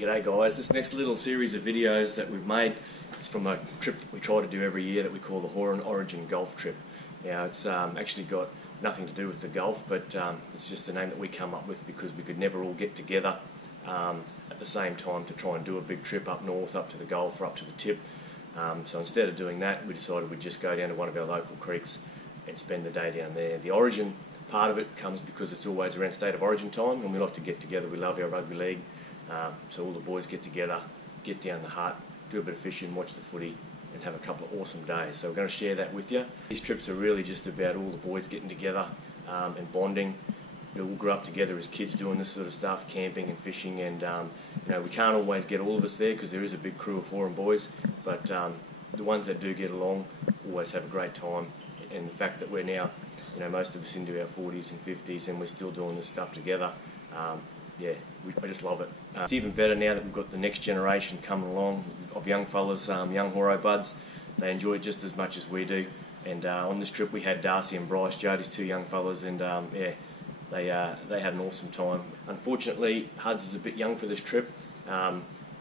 G'day guys, this next little series of videos that we've made is from a trip that we try to do every year that we call the Horan Origin Gulf Trip. Now it's actually got nothing to do with the golf, but it's just the name that we come up with because we could never all get together at the same time to try and do a big trip up north, up to the Gulf or up to the tip. So instead of doing that, we decided we'd just go down to one of our local creeks and spend the day down there. The origin part of it comes because it's always around state of origin time and we like to get together. We love our rugby league, so all the boys get together, get down the hut, do a bit of fishing, watch the footy and have a couple of awesome days. So we're going to share that with you. These trips are really just about all the boys getting together and bonding. We all grew up together as kids doing this sort of stuff, camping and fishing, and you know, we can't always get all of us there because there is a big crew of Horan boys, but the ones that do get along always have a great time. And the fact that we're now, you know, most of us into our 40s and 50s and we're still doing this stuff together, yeah, I just love it. It's even better now that we've got the next generation coming along of young fellas, young Horo buds. They enjoy it just as much as we do. And on this trip we had Darcy and Bryce, Jody's two young fellas, and yeah, they had an awesome time. Unfortunately, Huds is a bit young for this trip.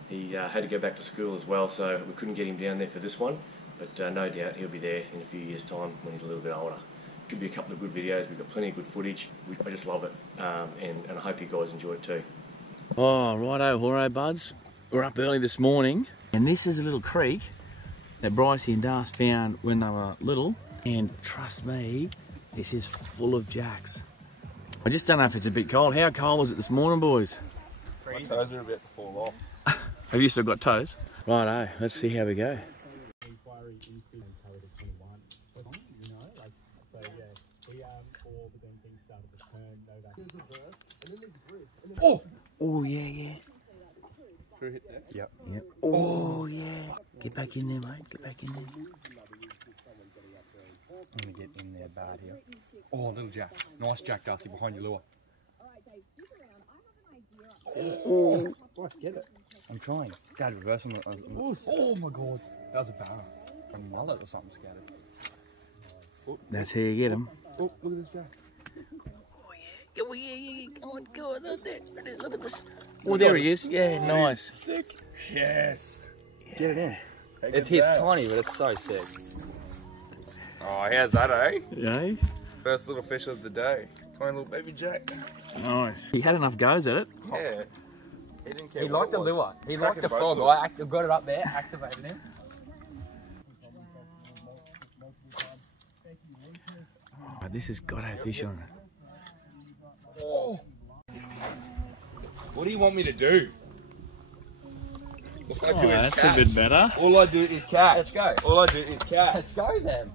He had to go back to school as well, so we couldn't get him down there for this one. But no doubt he'll be there in a few years' time when he's a little bit older. Should be a couple of good videos. We've got plenty of good footage. I just love it, and I hope you guys enjoy it too. Oh, righto, Horo buds. We're up early this morning, and this is a little creek that Brycey and Darce found when they were little. And trust me, this is full of jacks. I just don't know if it's a bit cold. How cold was it this morning, boys? My toes are a bit to fall off. Have you still got toes? Righto, let's see how we go. Oh! Oh, yeah, yeah. Yep. Yep. Oh, yeah. Get back in there, mate. Get back in there. I'm gonna get in there bad here. Oh, little jack. Nice jack, Darcy, behind your lure. Oh. Right, get it. I'm trying. Dad, reverse on the... Oh my god. That was a barra. A mullet or something scattered. Oh. That's how you get them. Oh, look at this jack. Oh, yeah. Come on, go on. That's it. Look at this. Oh, there he is. Yeah, nice. Sick. Yes. Get it in. It's tiny, but it's so sick. Oh, how's that, eh? Yeah. First little fish of the day. Tiny little baby jack. Nice. He had enough goes at it. Yeah. He didn't care. He liked the lure. He liked the frog. I got it up there, activated him. Oh, this has got to have fish on it. Oh. What do you want me to do? Oh, that's a bit better. All I do is catch. Let's go. All I do is catch. Let's go then.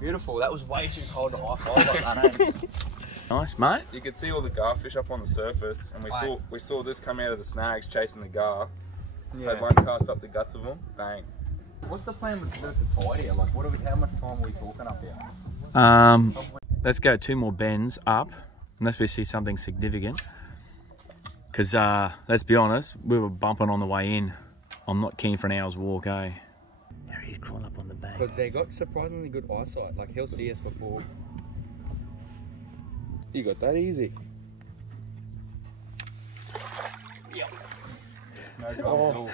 Beautiful. That was way too cold to high five like that, eh? Nice, mate. You could see all the garfish up on the surface, and we saw this come out of the snags chasing the gar. Yeah. Had one cast up the guts of them. Bang. What's the plan with the tide here? Like, how much time are we talking up here? Let's go 2 more bends up, unless we see something significant. Because let's be honest, we were bumping on the way in. I'm not keen for an hour's walk, eh? There he's crawling up on the bank. Because they got surprisingly good eyesight. Like, he'll see us before. You got that easy. Yep. No problems at all.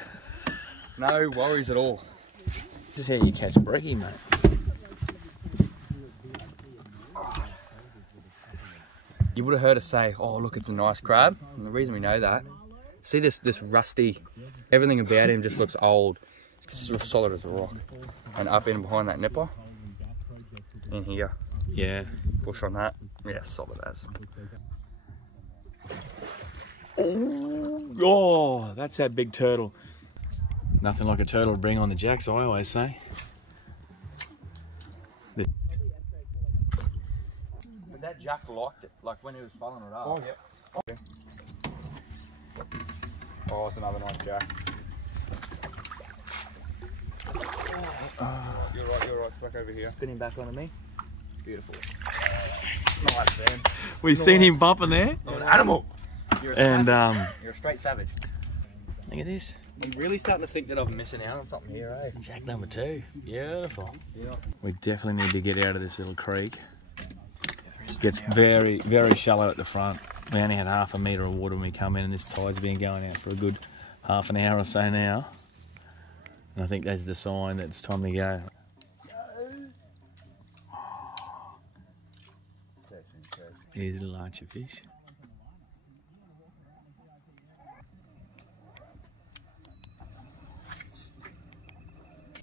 No worries at all. This is how you catch brekkie, mate. You would have heard us say, oh, look, it's a nice crab. And the reason we know that, see this rusty, everything about him just looks old. It's just solid as a rock. And up in behind that nipper, in here. Yeah. Push on that. Yeah, solid as. Oh, that's that big turtle. Nothing like a turtle to bring on the jacks, I always say. But that jack liked it, like when he was following it up. Oh, yep. Okay. Oh, it's another nice jack. You're right, back over here. Spinning back onto me. Beautiful. Nice, man. We've seen him bumping there. You're an animal. You're a savage. You're a straight savage. Look at this. I'm really starting to think that I'm missing out on something here, eh? Jack number 2. Beautiful. Yeah. We definitely need to get out of this little creek. It gets very, very shallow at the front. We only had half a metre of water when we come in, and this tide's been going out for a good half an hour or so now. And I think that's the sign that it's time to go. Here's a little archer fish.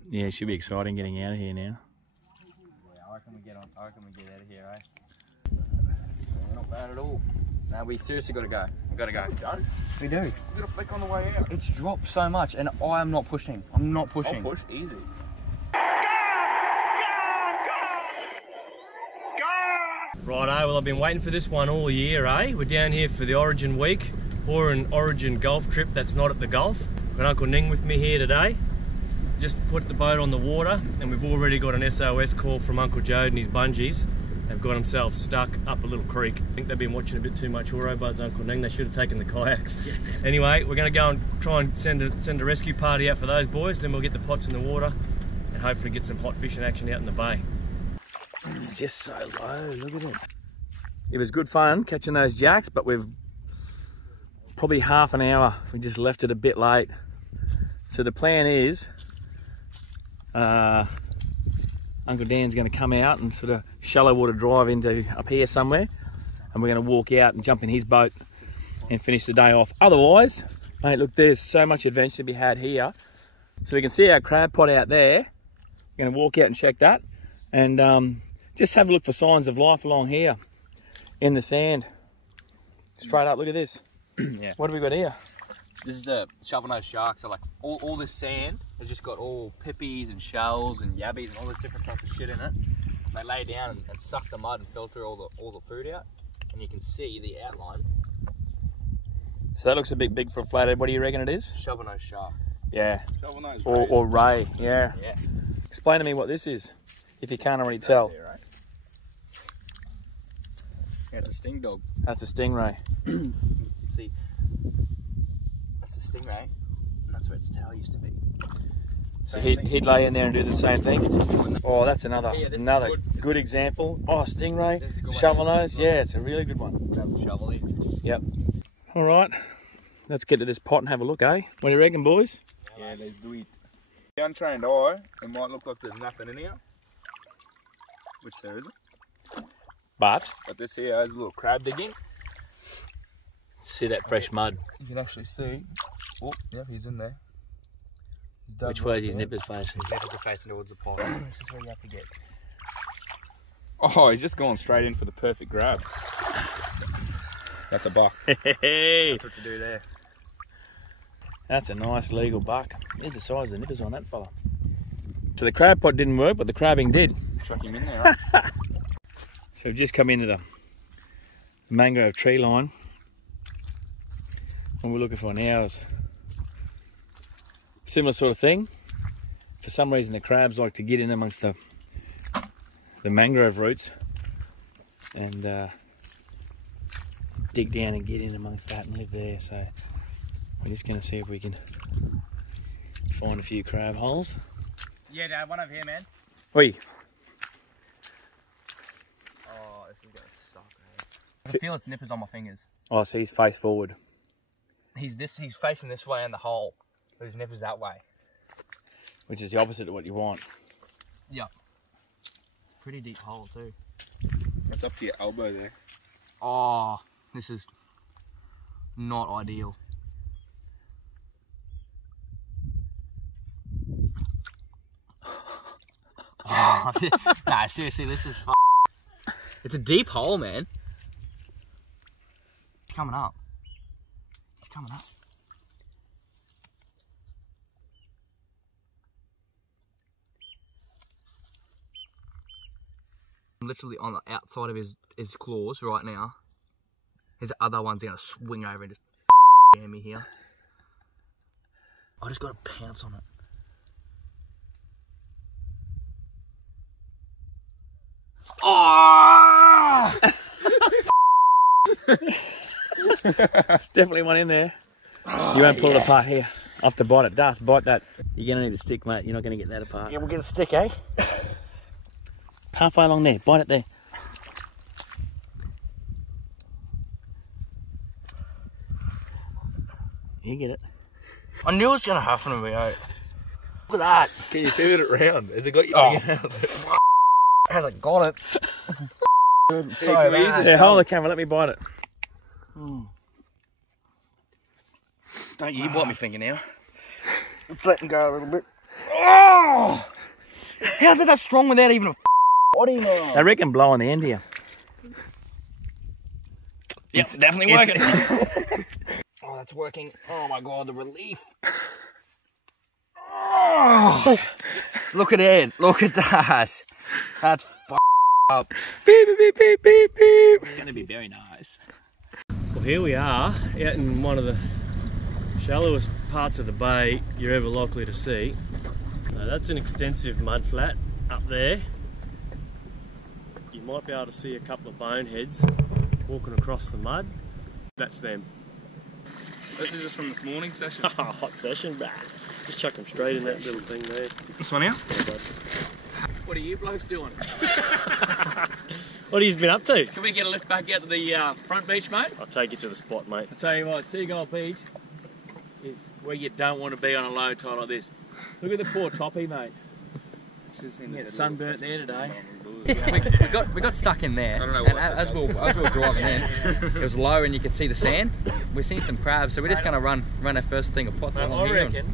Yeah, it should be exciting getting out of here now. Yeah, I reckon we get out of here, eh? Yeah, not bad at all. No, we seriously got to go. We got to go. We do. You got a flick on the way out. It's dropped so much, and I'm not pushing. I'm not pushing. I'll push easy. Righto, well I've been waiting for this one all year, eh? We're down here for the Origin week, Horan Origin Gulf Trip that's not at the Gulf. Got Uncle Ning with me here today. Just put the boat on the water and we've already got an SOS call from Uncle Joe and his bungees. They've got themselves stuck up a little creek. I think they've been watching a bit too much Horo Buds, Uncle Ning. They should have taken the kayaks. Yeah. Anyway, we're going to go and try and send a rescue party out for those boys, then we'll get the pots in the water and hopefully get some hot fishing action out in the bay. It's just so low, look at it. It was good fun catching those jacks, but we've probably half an hour. We just left it a bit late. So the plan is, Uncle Dan's going to come out and sort of shallow water drive into up here somewhere, and we're going to walk out and jump in his boat and finish the day off. Otherwise, mate, look, there's so much adventure to be had here. So we can see our crab pot out there. We're going to walk out and check that, and just have a look for signs of life along here in the sand. Straight up, look at this. Yeah. What have we got here? This is the shovel-nosed shark. So like all this sand has just got all pippies and shells and yabbies and all this different type of shit in it. And they lay down and suck the mud and filter all the food out, and you can see the outline. So that looks a bit big for a flathead. What do you reckon it is? Shovel-nosed shark. Yeah. Shovel-nosed Or ray. Yeah. Yeah. Explain to me what this is, if you can't already tell. There, right? Yeah, it's a sting dog. That's a stingray. You can see that's a stingray, and that's where its tail used to be. So he'd lay in there and do the same thing. Oh, that's another Yeah, good example. Oh, stingray, There's a good one. shovel nose. Yeah, it's a really good one. Grab the shovel in. Yep. All right, let's get to this pot and have a look, eh? What do you reckon, boys? Yeah, let's do it. The untrained eye, it might look like there's nothing in here, which there isn't. But But this here has a little crab digging. see that fresh mud. You can actually see. Oh, yeah, he's in there. He's dug Which right way's his there. nippers facing? His nippers are facing towards the pot. This is where you have to get. Oh, he's just gone straight in for the perfect grab. That's a buck. Hey, That's what you do there. that's a nice legal buck. Look at the size of the nippers on that fella. So the crab pot didn't work, but the crabbing did. Chuck him in there, right? So we've just come into the mangrove tree line and we're looking for an ours. Similar sort of thing. For some reason the crabs like to get in amongst the mangrove roots and dig down and get in amongst that and live there. So we're just going to see if we can find a few crab holes. Yeah, Dad, one over here, man. Oi, Oh, this is gonna suck, man. I can feel its nippers on my fingers. oh, so he's face forward. He's facing this way in the hole, but his nippers that way. Which is the opposite of what you want. Yeah. Pretty deep hole too. That's up to your elbow there. Oh, this is not ideal. Oh, nah, seriously, this is It's a deep hole, man. It's coming up. It's coming up. I'm literally on the outside of his claws right now. His other one's gonna swing over and just jam me here. I just gotta pounce on it. Oh! There's definitely one in there. You won't pull it apart here. I'll have to bite it. Dust, bite that. You're going to need a stick, mate. You're not going to get that apart. Yeah, we'll get a stick, eh? Halfway along there. Bite it there. You get it. I knew it was gonna happen to me, eh? Look at that. Can you pivot it round? Has it got you Oh. out of it? Hasn't got it. Yeah, hold the camera, let me bite it. Don't you bite me finger now. Let's let him go a little bit. Oh! How's it that strong without even a body now? I reckon blow on the end here. Yep, it's definitely working. Oh, that's working. Oh my god, the relief. Oh, look at it. Look at that. That's up. Beep, beep, beep, beep, beep, beep. It's going to be very nice. Well, here we are, out in one of the shallowest parts of the bay you're ever likely to see. Now, that's an extensive mud flat up there. You might be able to see a couple of boneheads walking across the mud. That's them. This is just from this morning session. Hot session, bah. Just chuck them straight in that little thing there. This one here? What are you blokes doing? What have you been up to? Can we get a lift back out to the front beach, mate? I'll take you to the spot, mate. I'll tell you what, Seagull Beach is where you don't want to be on a low tide like this. Look at the poor toppy, mate. Get sunburnt there today. we got stuck in there, and as we were driving in, it was low and you could see the sand. We're seeing some crabs, so we're just going to run our first thing of pots along I here. reckon.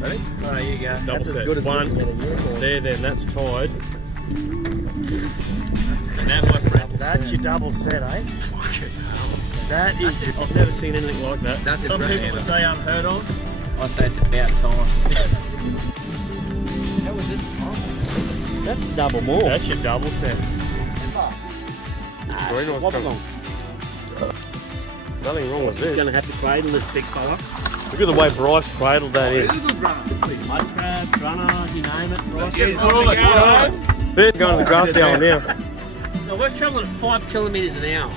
Ready? Alright, here you go. Double set. One, there then, that's tied. And that, my friend, That's your double set, eh? Fucking hell. That is, I've never seen anything like that. That's Some impressive. people would say unheard of. I say it's about time. How was this? That's double more. That's your double set. Nothing wrong with this. Going to have to cradle this big fella. Look at the way Bryce cradled that in. Mud crab, runners, you name it. Bryce. They're going to the grass hour now. Now we're travelling at 5 kilometres an hour.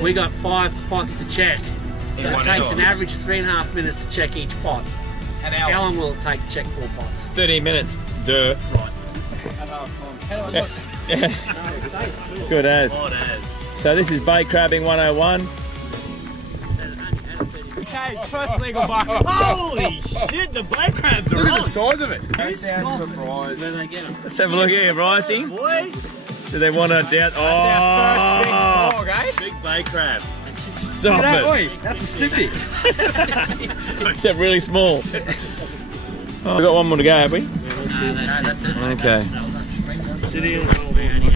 We got 5 pots to check. So it takes an average of 3.5 minutes to check each pot. How long will it take to check 4 pots? 30 minutes. Duh. Right. Good as. So this is bait crabbing 101. Okay, first legal bucket. Holy shit, the bay crabs are on! size of it. Where do they get them? Let's have a look here, Brycey. Boys, Do they want to doubt? Oh, big bay crab. stop it. Oi, that's a stiffy. Except really small. Oh, we've got one more to go, have we? No, that's it. Okay. Sit here and roll down here.